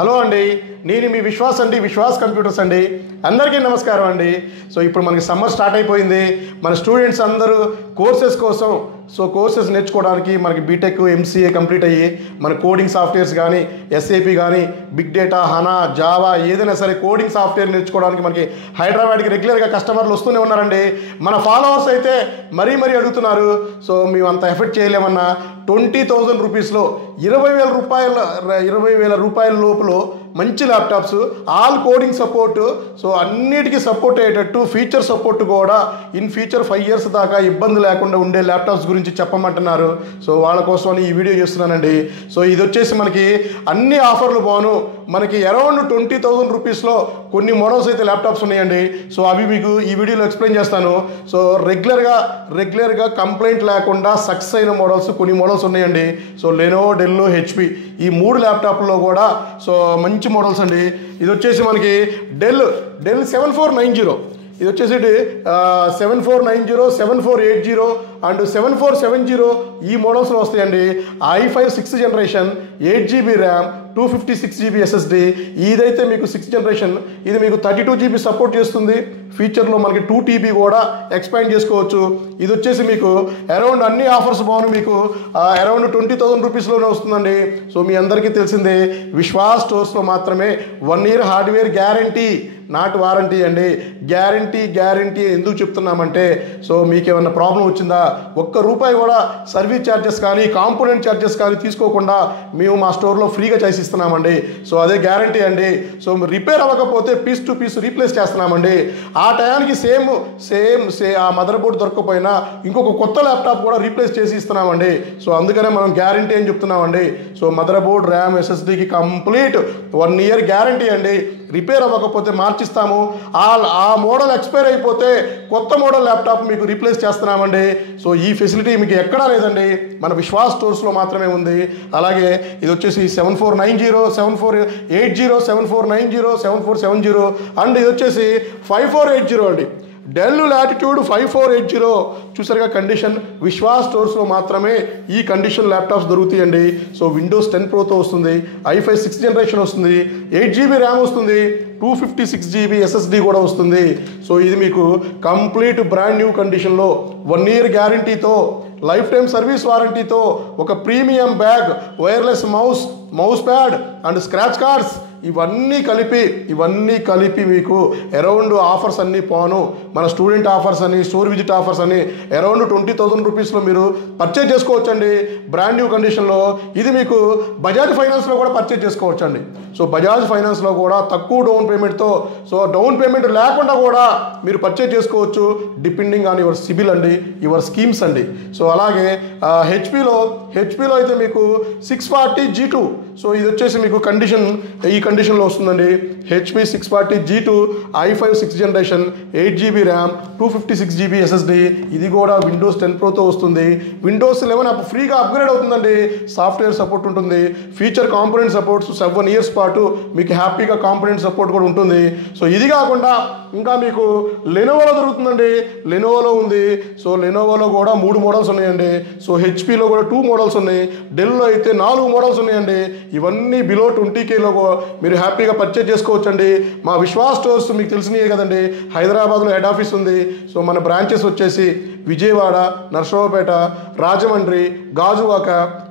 Hello అండి, నేను మీ విశ్వాస్ అండి, విశ్వాస్ కంప్యూటర్స్ అండి. అందరికీ నమస్కారం అండి. సో ఇప్పుడు మనకి సమ్మర్ స్టార్ట్ అయిపోయింది. మన స్టూడెంట్స్ అందరూ కోర్సెస్ కోసం కోర్సెస్ నేర్చుకోవడానికి మనకి బీటెక్ ఎంసీఏ కంప్లీట్ అయ్యి మన కోడింగ్ సాఫ్ట్వేర్స్ కానీ ఎస్ఏపి కానీ బిగ్ డేటా హనా జావా ఏదైనా సరే కోడింగ్ సాఫ్ట్వేర్ నేర్చుకోవడానికి మనకి హైదరాబాద్కి రెగ్యులర్గా కస్టమర్లు వస్తూనే ఉన్నారండి. మన ఫాలోవర్స్ అయితే మరీ అడుగుతున్నారు. సో మేము అంత ఎఫెక్ట్ చేయలేమన్నా 20,000 రూపీస్లో 20,000 రూపాయల లోపల మంచి laptops, all coding support, so అన్నిటికీ సపోర్ట్ అయ్యేటట్టు ఫీచర్ సపోర్ట్ కూడా ఇన్ ఫ్యూచర్ 5 years దాకా ఇబ్బంది లేకుండా ఉండే ల్యాప్టాప్స్ గురించి చెప్పమంటున్నారు. సో వాళ్ళ కోసం ఈ వీడియో చేస్తున్నానండి. సో ఇది వచ్చేసి మనకి అన్ని ఆఫర్లు బాను మనకి అరౌండ్ 20,000 రూపీస్లో కొన్ని మోడల్స్ అయితే ల్యాప్టాప్స్ ఉన్నాయండి. సో అవి మీకు ఈ వీడియోలో ఎక్స్ప్లెయిన్ చేస్తాను. సో రెగ్యులర్గా కంప్లైంట్ లేకుండా సక్సెస్ అయిన మోడల్స్ కొన్ని మోడల్స్ ఉన్నాయండి. సో లెనోవో, డెల్, హెచ్పి ఈ 3 ల్యాప్టాప్లో కూడా సో మంచి మోడల్స్ అండి. ఇది వచ్చేసి మనకి డెల్ 7490, ఇది వచ్చేసి 7490, 7480 అండ్ 7470 ఈ మోడల్స్లో వస్తాయండి. i5 6th generation 8GB RAM 256GB SSD. ఇదైతే మీకు 6th జనరేషన్, ఇది మీకు 32GB సపోర్ట్ చేస్తుంది. ఫీచర్లో మనకి 2TB కూడా ఎక్స్పాండ్ చేసుకోవచ్చు. ఇది వచ్చేసి మీకు అరౌండ్ అన్ని ఆఫర్స్ బాగున్నాయి, మీకు అరౌండ్ 20,000 రూపీస్లోనే వస్తుందండి. సో మీ అందరికీ తెలిసిందే విశ్వాస్ స్టోర్స్లో మాత్రమే 1 year hardware guarantee, not warranty అండి. గ్యారంటీ ఎందుకు చెప్తున్నామంటే, సో మీకు ఏమన్నా ప్రాబ్లం వచ్చిందా, ₹1 కూడా సర్వీస్ ఛార్జెస్ కానీ కాంపోనెంట్ ఛార్జెస్ కానీ తీసుకోకుండా మేము మా స్టోర్లో ఫ్రీగా చేసిస్తున్నామండి. సో అదే గ్యారంటీ అండి. సో రిపేర్ అవ్వకపోతే పీస్ టు పీస్ రీప్లేస్ చేస్తున్నామండి. ఆ టయానికి సేమ్ ఆ మదర్ బోర్డ్ దొరకకపోయినా ఇంకొక కొత్త ల్యాప్టాప్ కూడా రీప్లేస్ చేసి ఇస్తున్నామండి. సో అందుకనే మనం గ్యారంటీ అని చెప్తున్నామండి. సో మదర్ బోర్డ్, ర్యామ్, SSDకి కంప్లీట్ 1 year గ్యారంటీ అండి. రిపేర్ అవ్వకపోతే మార్చిస్తాము. ఆ మోడల్ ఎక్స్పైర్ అయిపోతే కొత్త మోడల్ ల్యాప్టాప్ మీకు రీప్లేస్ చేస్తున్నామండి. సో ఈ ఫెసిలిటీ మీకు ఎక్కడా లేదండి, మన విశ్వాస్ స్టోర్స్లో మాత్రమే ఉంది. అలాగే ఇది వచ్చేసి 7490, 7480, 7490, 7470 అండ్ ఇది వచ్చేసి 5480 అండి. డెల్ లాటిట్యూడ్ 5480 చూసారుగా కండిషన్. విశ్వాస్ స్టోర్స్లో మాత్రమే ఈ కండిషన్ ల్యాప్టాప్స్ దొరుకుతాయండి. సో విండోస్ 10 Proతో వస్తుంది, i5 6th జనరేషన్ వస్తుంది, 8GB ర్యామ్ వస్తుంది, 256GB SSD కూడా వస్తుంది. సో ఇది మీకు కంప్లీట్ బ్రాండ్ న్యూ కండిషన్లో 1 year గ్యారంటీతో, లైఫ్ టైం సర్వీస్ వారంటీతో, ఒక premium bag, wireless mouse pad and scratch cards ఇవన్నీ కలిపి మీకు అరౌండ్ ఆఫర్స్ అన్నీ పోను మన స్టూడెంట్ ఆఫర్స్ అని, స్టోర్ విజిట్ ఆఫర్స్ అని అరౌండ్ 20,000 రూపీస్లో మీరు పర్చేజ్ చేసుకోవచ్చండి బ్రాండ్ న్యూ కండిషన్లో. ఇది మీకు బజాజ్ ఫైనాన్స్లో కూడా పర్చేజ్ చేసుకోవచ్చండి. సో బజాజ్ ఫైనాన్స్లో కూడా తక్కువ డౌన్ పేమెంట్తో, సో డౌన్ పేమెంట్ లేకుండా కూడా మీరు పర్చేజ్ చేసుకోవచ్చు డిపెండింగ్ ఆన్ యువర్ సిబిల్ అండి, యువర్ స్కీమ్స్ అండి. సో అలాగే హెచ్పిలో అయితే మీకు 640 G2, సో ఇది వచ్చేసి మీకు ఈ కండిషన్లో వస్తుందండి. HP 640 G2, i5 6th generation, 8GB RAM, 256GB SSD. ఇది కూడా విండోస్ 10 Proతో వస్తుంది. విండోస్ 11 ఫ్రీగా అప్గ్రేడ్ అవుతుందండి. సాఫ్ట్వేర్ సపోర్ట్ ఉంటుంది, ఫీచర్ కాంపోనెంట్ సపోర్ట్స్ 7 years పాటు మీకు హ్యాపీగా కాంపోనెంట్ సపోర్ట్ కూడా ఉంటుంది. సో ఇది కాకుండా ఇంకా మీకు లెనోవోలో దొరుకుతుందండి. లెనోవోలో ఉంది. సో లెనోవోలో కూడా 3 మోడల్స్ ఉన్నాయండి. సో హెచ్పిలో కూడా 2 మోడల్స్ ఉన్నాయి. డెల్లో అయితే 4 మోడల్స్ ఉన్నాయండి. ఇవన్నీ బిలో 20Kలో మీరు హ్యాపీగా పర్చేజ్ చేసుకోవచ్చండి. మా విశ్వాస్ స్టోర్స్ మీకు తెలిసినయే కదండి, హైదరాబాద్లో హెడ్ ఆఫీస్ ఉంది. సో మన బ్రాంచెస్ వచ్చేసి విజయవాడ, నర్సరావుపేట, రాజమండ్రి, గాజువాక,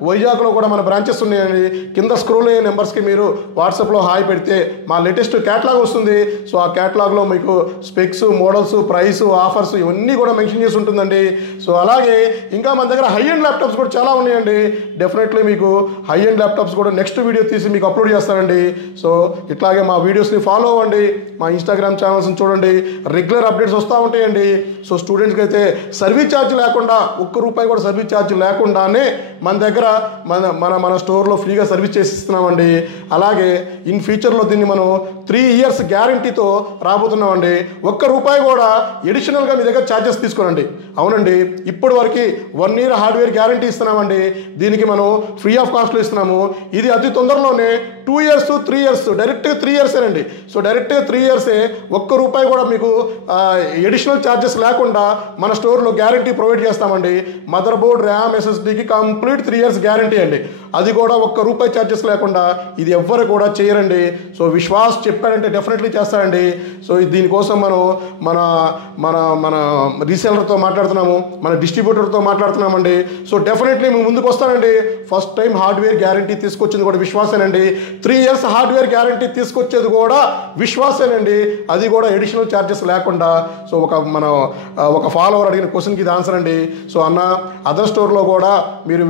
వైజాగ్లో కూడా మన బ్రాంచెస్ ఉన్నాయండి. కింద స్క్రోల్ అయ్యే నెంబర్స్కి మీరు వాట్సాప్లో హాయ్ పెడితే మా లేటెస్ట్ క్యాటలాగ్ వస్తుంది. సో ఆ క్యాటలాగ్లో మీకు స్పెక్స్, మోడల్స్, ప్రైస్, ఆఫర్స్ ఇవన్నీ కూడా మెన్షన్ చేసి ఉంటుందండి. సో అలాగే ఇంకా మన దగ్గర హై ఎండ్ ల్యాప్టాప్స్ కూడా చాలా ఉన్నాయండి. డెఫినెట్లీ మీకు హై ఎండ్ ల్యాప్టాప్స్ కూడా నెక్స్ట్ వీడియో తీసి మీకు అప్లోడ్ చేస్తానండి. సో ఇట్లాగే మా వీడియోస్ని ఫాలో అవ్వండి, మా ఇన్స్టాగ్రామ్ ఛానల్స్ని చూడండి, రెగ్యులర్ అప్డేట్స్ వస్తూ ఉంటాయండి. సో స్టూడెంట్స్కి అయితే సర్వీస్ ఛార్జ్ లేకుండా, ₹1 కూడా సర్వీస్ ఛార్జ్ లేకుండానే మన దగ్గర మన స్టోర్లో ఫ్రీగా సర్వీస్ చేసి ఇస్తున్నామండి. అలాగే ఇన్ ఫ్యూచర్లో దీన్ని మనం 3 years గ్యారంటీతో రాబోతున్నామండి. ₹1 కూడా ఎడిషనల్గా మీ దగ్గర ఛార్జెస్ తీసుకోనండి. అవునండి, ఇప్పటి వరకు 1 year హార్డ్వేర్ గ్యారంటీ ఇస్తున్నామండి. దీనికి మనం ఫ్రీ ఆఫ్ కాస్ట్లో ఇస్తున్నాము. ఇది అతి తొందరలోనే 2 years 3 years డైరెక్ట్గా 3 years అండి. సో డైరెక్ట్గా 3 years ₹1 కూడా మీకు ఎడిషనల్ ఛార్జెస్ లేకుండా మన స్టోర్లో గ్యారంటీ ప్రొవైడ్ చేస్తామండి. మదర్ బోర్డ్, ర్యామ్, SSDకి కంప్లీట్ 3 years గ్యారంటీ అండి. అది కూడా ₹1 ఛార్జెస్ లేకుండా. ఇది ఎవ్వరు కూడా చేయరండి. సో విశ్వాస్ చెప్పాడంటే డెఫినెట్లీ చేస్తాడండి. సో దీనికోసం మనం మన మన మన రీసేలర్తో మాట్లాడుతున్నాము, మన డిస్ట్రిబ్యూటర్తో మాట్లాడుతున్నామండి. సో డెఫినెట్లీ మేము ముందుకు వస్తానండి. ఫస్ట్ టైం హార్డ్వేర్ గ్యారంటీ తీసుకొచ్చింది కూడా విశ్వాసేనండి. 3 years హార్డ్వేర్ గ్యారంటీ తీసుకొచ్చేది కూడా విశ్వాసేనండి. అది కూడా ఎడిషనల్ ఛార్జెస్ లేకుండా. సో ఒక ఫాలోవర్ అడిగిన క్వశ్చన్కి ఇది ఆన్సర్ అండి. సో అన్న అదర్ స్టోర్లో కూడా మీరు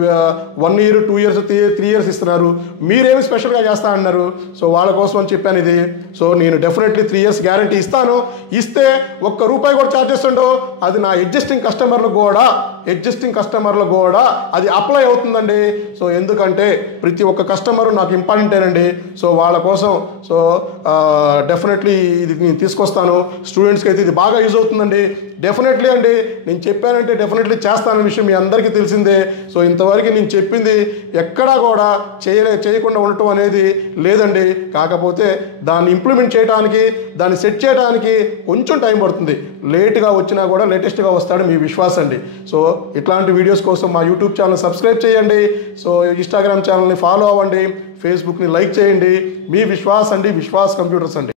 1 year 2 years 3 years ఇస్తున్నారు, మీరేమి స్పెషల్గా చేస్తా అన్నారు. సో వాళ్ళ కోసం అని చెప్పాను ఇది. సో నేను డెఫినెట్లీ 3 years గ్యారంటీ ఇస్తాను. ఇస్తే ₹1 కూడా ఛార్జెస్ ఉండవు. అది నా ఎగ్జిస్టింగ్ కస్టమర్లు కూడా అది అప్లై అవుతుందండి. సో ఎందుకంటే ప్రతి ఒక్క కస్టమరు నాకు ఇంపార్టెంటేనండి. సో వాళ్ళ కోసం సో డెఫినెట్లీ ఇది నేను తీసుకొస్తాను. స్టూడెంట్స్కి అయితే ఇది బాగా యూజ్ అవుతుందండి. డెఫినెట్లీ అండి, నేను చెప్పానంటే డెఫినెట్లీ చేస్తానన్న విషయం మీ అందరికీ తెలిసిందే. సో ఇంతవరకు నేను చెప్పింది ఎక్కడా కూడా చేయకుండా ఉండటం అనేది లేదండి. కాకపోతే దాన్ని ఇంప్లిమెంట్ చేయడానికి, దాన్ని సెట్ చేయడానికి కొంచెం టైం పడుతుంది. లేట్గా వచ్చినా కూడా లేటెస్ట్గా వస్తాడు మీ విశ్వాస్ అండి. సో ఇట్లాంటి వీడియోస్ కోసం మా యూట్యూబ్ ఛానల్ సబ్స్క్రైబ్ చేయండి. సో ఇన్స్టాగ్రామ్ ఛానల్ని ఫాలో అవ్వండి, ఫేస్బుక్ని లైక్ చేయండి. మీ విశ్వాస్ అండి, విశ్వాస్ కంప్యూటర్స్ అండి.